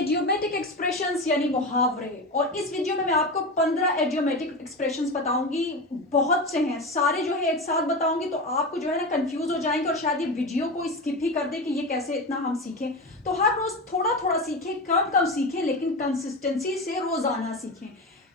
एडियोमेटिक expressions यानी मुहावरे। और इस वीडियो में मैं आपको 15 एडियोमेटिक एक्सप्रेशंस बताऊंगी। बहुत से हैं, सारे जो है एक साथ बताऊंगी तो आपको जो है ना कंफ्यूज हो जाएंगे और शायद ये वीडियो को स्किप ही कर दे कि ये कैसे इतना हम सीखें। तो हर रोज थोड़ा थोड़ा सीखें, कम कम सीखें, लेकिन कंसिस्टेंसी से रोजाना सीखें।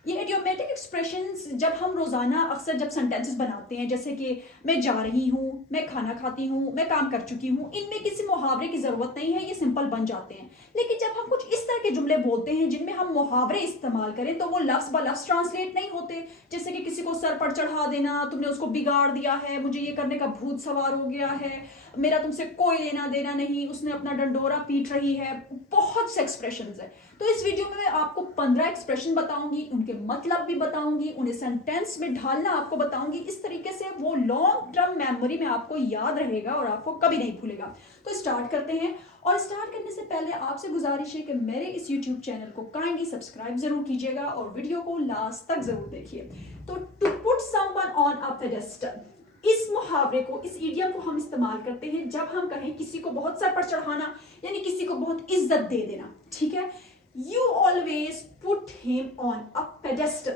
ये एडियोमेटिक एक्सप्रेशंस जब हम रोजाना अक्सर जब सेंटेंसेस बनाते हैं, जैसे कि मैं जा रही हूँ, मैं खाना खाती हूँ, मैं काम कर चुकी हूँ, इनमें किसी मुहावरे की जरूरत नहीं है, ये सिंपल बन जाते हैं। लेकिन जब हम कुछ इस तरह के जुमले बोलते हैं जिनमें हम मुहावरे इस्तेमाल करें तो वो लफ्ज ब लफ्ज ट्रांसलेट नहीं होते। जैसे कि किसी को सर पर चढ़ा देना, तुमने उसको बिगाड़ दिया है, मुझे ये करने का भूत सवार हो गया है, मेरा तुमसे कोई लेना देना नहीं, उसने अपना डंडोरा पीट रही है। बहुत से एक्सप्रेशंस है। तो इस वीडियो में मैं आपको 15 एक्सप्रेशन बताऊंगी, उनके मतलब भी बताऊंगी, उन्हें सेंटेंस में ढालना आपको बताऊंगी। इस तरीके से वो लॉन्ग टर्म मेमोरी में आपको याद रहेगा और आपको कभी नहीं भूलेगा। तो स्टार्ट करते हैं। और स्टार्ट करने से पहले आपसे गुजारिश है कि मेरे इस YouTube चैनल को काइंडली सब्सक्राइब जरूर कीजिएगा और वीडियो को लास्ट तक जरूर देखिए। तो to put someone on a pedestal, इस मुहावरे को, इस इडियम को हम इस्तेमाल करते हैं जब हम कहें किसी को बहुत सर पर चढ़ाना, यानी किसी को बहुत इज्जत दे देना। ठीक है, you always put him on a pedestal,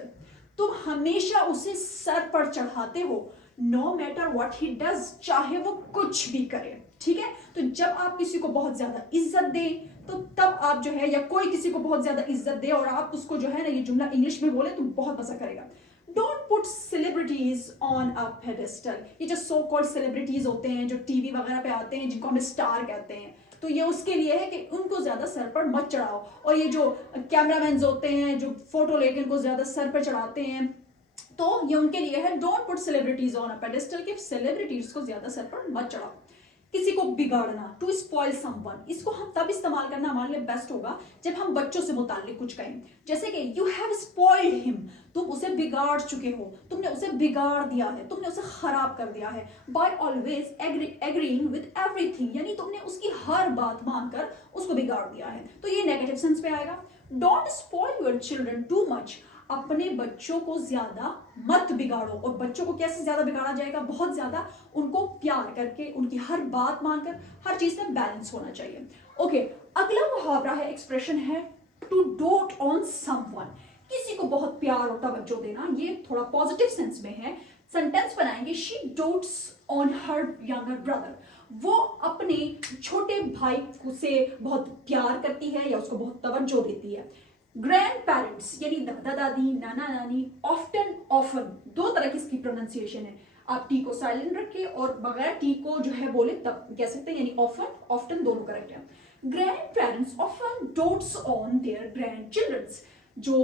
तुम हमेशा उसे सर पर चढ़ाते हो, no matter what he does, चाहे वो कुछ भी करे। ठीक है, तो जब आप किसी को बहुत ज्यादा इज्जत दें तो तब आप जो है, या कोई किसी को बहुत ज्यादा इज्जत दे और आप उसको जो है ना ये जुमला इंग्लिश में बोले तो बहुत मजा करेगा। Don't put celebrities on a pedestal, ये जो सो कॉल्ड सेलिब्रिटीज होते हैं जो टीवी वगैरह पे आते हैं, जिनको हम स्टार कहते हैं, तो ये उसके लिए है कि उनको ज्यादा सर पर मत चढ़ाओ। और ये जो कैमरामैन होते हैं जो फोटो लेके उनको ज्यादा सर पर चढ़ाते हैं, तो ये उनके लिए है don't put celebrities on a pedestal, कि सेलिब्रिटीज को ज्यादा सर पर मत चढ़ाओ। किसी को बिगाड़ना, टू स्पॉइल समवन, इसको हम तब इस्तेमाल करना हमारे लिए बेस्ट होगा जब हम बच्चों से मुताल्लिक कुछ कहें। जैसे कि यू हैव स्पॉइल्ड हिम, तुम उसे बिगाड़ चुके हो, तुमने उसे बिगाड़ दिया है, तुमने उसे खराब कर दिया है। By always agreeing with everything, यानी तुमने उसकी हर बात मानकर उसको बिगाड़ दिया है, तो ये नेगेटिव सेंस पे आएगा। Don't spoil your children too much, अपने बच्चों को ज्यादा मत बिगाड़ो। और बच्चों को कैसे ज्यादा बिगाड़ा जाएगा? बहुत ज्यादा उनको प्यार करके, उनकी हर बात मानकर, हर चीज में बैलेंस होना चाहिए। ओके, अगला मुहावरा है, एक्सप्रेशन है टू डोट ऑन समवन, किसी को बहुत प्यार और तवज्जो देना। ये थोड़ा पॉजिटिव सेंस में है। सेंटेंस बनाएंगे, she dots on her younger brother, वो अपने छोटे भाई से बहुत प्यार करती है या उसको बहुत तवज्जो देती है। ग्रैंड पेरेंट्स यानी दादा दादी, नाना नानी, ऑफ्टन ऑफन, दो तरह की इसकी प्रोनाउंसिएशन है। आप टी को साइलेंट रखिए और बगैर टी को जो है बोले तब कह सकते हैं, यानी ऑफन ऑफ्टन दोनों करेक्ट है। Grandparents often dotes on their grandchildrens, जो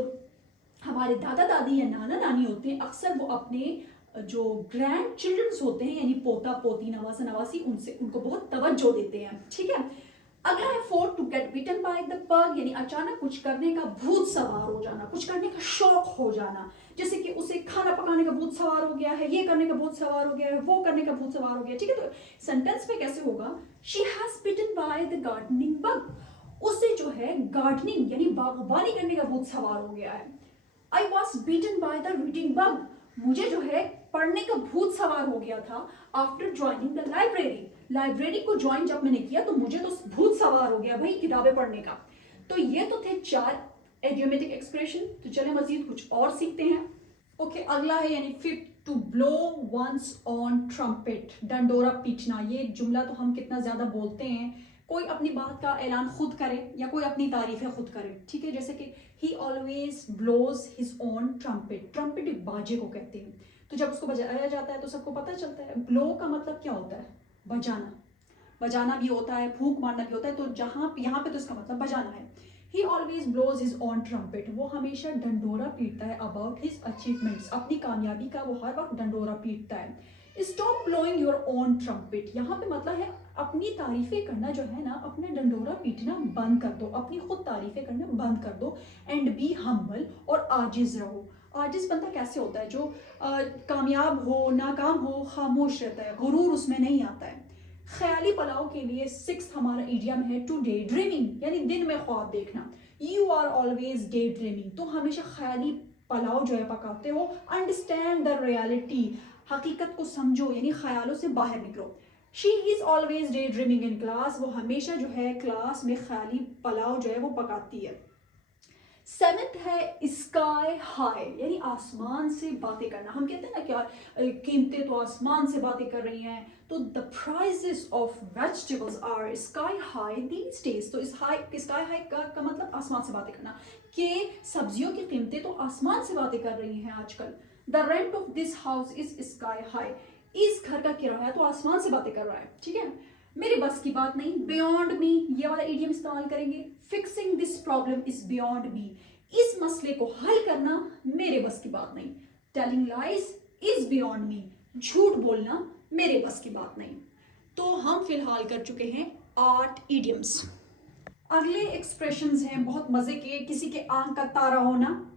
हमारे दादा दादी या नाना नानी होते हैं अक्सर वो अपने जो ग्रैंड चिल्ड्रंस होते हैं, यानी पोता पोती, नवासा नवासी, उनसे उनको बहुत तवज्जो देते हैं। ठीक है, अगला है four to get beaten by the pug, यानी अचानक कुछ करने का भूत सवार हो जाना, कुछ करने का शौक हो जाना। जैसे कि उसे खाना पकाने का भूत सवार हो गया है, ये करने का भूत सवार हो गया है, वो करने का भूत सवार हो गया। ठीक है, तो सेंटेंस में कैसे होगा? She has beaten by the gardening bug, उसे जो है गार्डनिंग यानी बागबानी करने का भूत सवार हो गया है। I was beaten by the reading bug, मुझे जो है पढ़ने का भूत सवार हो गया था after joining the library, library को ज्वाइन जब मैंने किया तो मुझे तो भूत सवार हो गया भाई किताबें पढ़ने का। तो ये तो थे 4 एडियोमेटिक एक्सप्रेशन। तो चले मजीद कुछ और सीखते हैं। ओके, अगला है यानी fifth, to blow one's on trumpet, डंडोरा पीटना। ये जुमला तो हम कितना ज्यादा बोलते हैं, कोई अपनी बात का ऐलान खुद करे या कोई अपनी तारीफें खुद करे। ठीक है, जैसे कि he always blows his own trumpet, trumpet एक बाजे को कहते हैं, तो जब उसको बजाया जाता है तो सबको पता चलता है। ब्लो का मतलब क्या होता है? बजाना, बजाना भी होता है, फूंक मारना भी होता है, तो जहां यहाँ पे तो इसका मतलब बजाना है। He always blows his own trumpet, वो हमेशा डंडोरा पीटता है अबाउट हिज अचीवमेंट्स, अपनी कामयाबी का वो हर वक्त डंडोरा पीटता है। Stop blowing your own trumpet, यहाँ पे मतलब है अपनी तारीफें करना जो है ना, अपने डंडोरा पीटना बंद कर दो, अपनी खुद तारीफें करना बंद कर दो। एंड बी हम्बल, और आजिज रहो। आजिज बंदा कैसे होता है? जो कामयाब हो, नाकाम हो, खामोश रहता है, गुरूर उसमें नहीं आता है। ख्याली पलाव के लिए 6 हमारा इडियम है टू डे ड्रीमिंग, यानी दिन में ख्वाब देखना। You are always day dreaming, तुम हमेशा ख्याली पलाव जो है पकाते हो। अंडरस्टैंड द रियलिटी, हकीकत को समझो, यानी ख्यालों से बाहर निकलो। She is always day dreaming in class, वो हमेशा जो है क्लास में ख्याली पुलाव जो है वो पकाती है। 7th है स्काई हाई, यानी आसमान से बातें करना। हम कहते हैं ना क्या कीमतें तो आसमान से बातें कर रही हैं, तो the prices of vegetables are sky high these days. तो स्काई हाई का मतलब आसमान से बातें करना, कि सब्जियों की कीमतें तो आसमान से बातें कर रही हैं आजकल। The rent of this house is sky high, इस घर का किराया तो आसमान से बातें कर रहा है, ठीक है। मेरे बस की बात नहीं, बियॉन्ड मी, ये वाला इडियम इस्तेमाल करेंगे। Fixing this problem is beyond me, इस मसले को हल करना मेरे बस की बात नहीं। Telling lies is beyond me, झूठ बोलना मेरे बस की बात नहीं। तो हम फिलहाल कर चुके हैं 8 इडियम्स। अगले एक्सप्रेशंस हैं बहुत मजे के। किसी के आंख का तारा होना,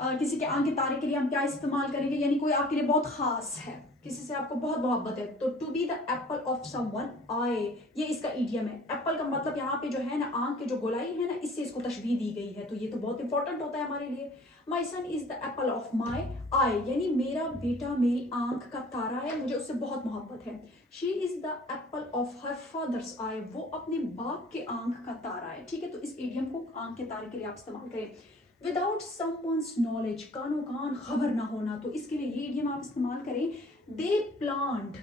किसी के आंख के तारे के लिए हम क्या इस्तेमाल करेंगे, यानी कोई आपके लिए बहुत खास है, किसी से आपको बहुत मोहब्बत है, तो to be the apple of someone eye, ये इसका इडियम है। एप्पल का मतलब यहाँ पे जो है ना आंख के जो गोलाई है ना, इससे इसको तशबीह दी गई है, तो ये तो बहुत इंपॉर्टेंट होता है हमारे लिए। My son is the apple of my eye, यानी मेरा बेटा मेरी आंख का तारा है, मुझे उससे बहुत मोहब्बत है। She is the apple of her father's eye, वो अपने बाप के आंख का तारा है, ठीक है। तो इस इडियम को आंख के तारे के लिए आप इस्तेमाल करें। विदाउट समवन्स नॉलेज, कानो कान खबर ना होना, तो इसके लिए ये इडियम आप इस्तेमाल करें। दे प्लान्ड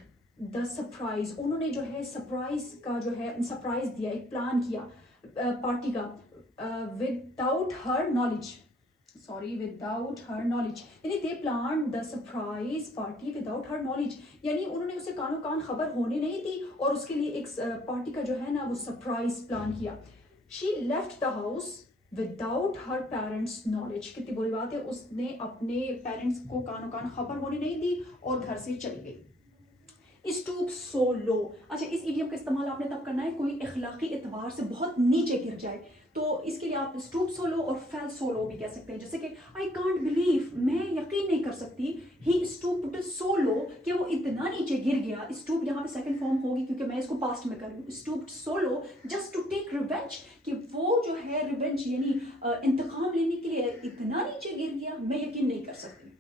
द सरप्राइज, उन्होंने जो है सरप्राइज का जो है सरप्राइज दिया, एक प्लान किया पार्टी का। Without her knowledge, without her knowledge, यानी they plan the surprise party without her knowledge, यानी उन्होंने उसे कानो कान खबर होने नहीं दी और उसके लिए एक पार्टी का जो है ना वो सरप्राइज प्लान किया। She left the house without her parents knowledge, कितनी बुरी बात है, उसने अपने पेरेंट्स को कानो कान खबर होने नहीं दी और घर से चली गई। स्टूप सो लो, अच्छा इस इडियम का इस्तेमाल आपने तब करना है कोई अखलाकी एतबार से बहुत नीचे गिर जाए, तो इसके लिए आप स्टूप सो लो और फेल सो लो भी कह सकते हैं। जैसे कि आई कांट बिलीव, मैं यकीन नहीं कर सकती, ही स्टूप्ड सो लो, कि वो इतना नीचे गिर गया। स्टूप यहाँ पे सेकंड फॉर्म होगी क्योंकि मैं इसको पास्ट में कर रही हूँ। Stooped so low just to take revenge, कि वो जो है रिवेंज यानी इंतकाम लेने के लिए इतना नीचे गिर गया, मैं यकीन नहीं कर सकती।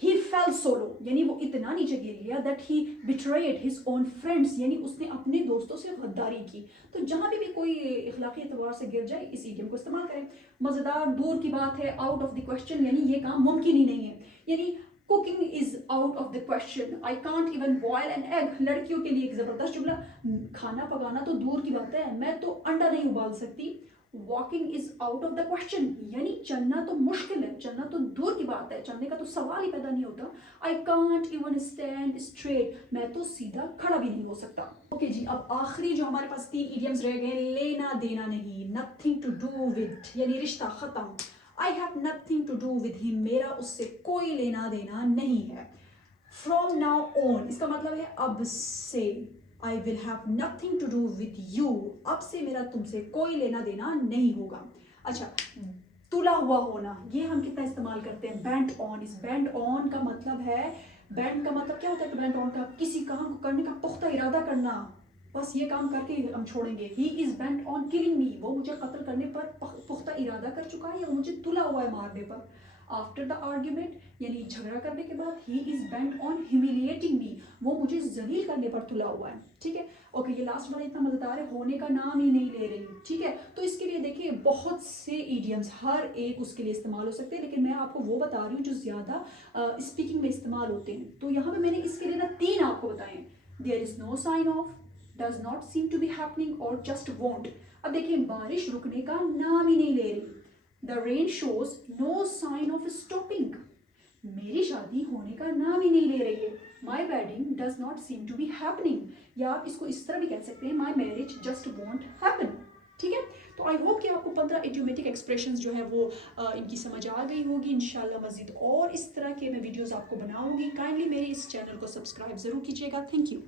He fell solo, यानी वो इतना नीचे गिर गया that he betrayed his own friends, यानी उसने अपने दोस्तों से गद्दारी की। तो जहां भी कोई इखलाकी एतबार से गिर जाए इस इडियम को इस्तेमाल करें। मजेदार, दूर की बात है, आउट ऑफ द क्वेश्चन, यानी ये काम मुमकिन ही नहीं है, यानी cooking is out of the question, I can't even boil an egg, लड़कियों के लिए एक जबरदस्त जुमला, खाना पकाना तो दूर की बात है, मैं तो अंडा नहीं उबाल सकती। Walking is out of the question, यानी चलना तो मुश्किल है, चलना तो दूर की बात है, चलने का तो सवाल ही पैदा नहीं होता। आई कांट इवन स्टैंड स्ट्रेट, मैं तो सीधा खड़ा भी नहीं हो सकता। ओके जी, अब आखिरी जो हमारे पास 3 इडियम्स रह गए, लेना देना नहीं, नथिंग टू डू विद, यानी रिश्ता खत्म। I have nothing to do with him, मेरा उससे कोई लेना देना नहीं है। फ्रॉम नाउ ऑन, इसका मतलब है अब से। I will have nothing to do with you, अब से मेरा तुमसे कोई लेना देना नहीं होगा। अच्छा, तुला हुआ होना, ये हम कितना इस्तेमाल करते हैं, बेंट ऑन। इस बेंट ऑन का मतलब है, बेंट का मतलब क्या होता है कि बेंट ऑन का किसी काम को करने का पुख्ता इरादा करना, बस ये काम करके हम छोड़ेंगे। ही इज बेंट ऑन किलिंग मी, वो मुझे कत्ल करने पर पुख्ता इरादा कर चुका है या मुझे तुला हुआ है मारने पर। आफ्टर द आर्ग्यूमेंट, यानी झगड़ा करने के बाद, he is bent on humiliating me, वो मुझे जलील करने पर तुला हुआ है, ठीक है। ओके, ये लास्ट वाला इतना मजेदार है, होने का नाम ही नहीं ले रही, ठीक है। तो इसके लिए देखिए बहुत से इडियम्स, हर एक उसके लिए इस्तेमाल हो सकते हैं, लेकिन मैं आपको वो बता रही हूँ जो ज्यादा स्पीकिंग में इस्तेमाल होते हैं। तो यहाँ पे मैंने इसके लिए ना 3 आपको बताए। There is no sign of, does not seem to be happening और जस्ट वॉन्ट। अब देखिए, बारिश रुकने का नाम ही नहीं ले रही। The rain shows no sign of stopping, मेरी शादी होने का नाम ही नहीं ले रही है। My wedding does not seem to be happening, या आप इसको इस तरह भी कह सकते हैं, My marriage just won't happen, ठीक है। तो आई होप कि आपको 15 इडियोमेटिक एक्सप्रेशंस जो है वो इनकी समझ आ गई होगी। इंशाल्लाह मजीद और इस तरह के मैं वीडियोस आपको बनाऊंगी। काइंडली मेरे इस चैनल को सब्सक्राइब जरूर कीजिएगा। Thank you.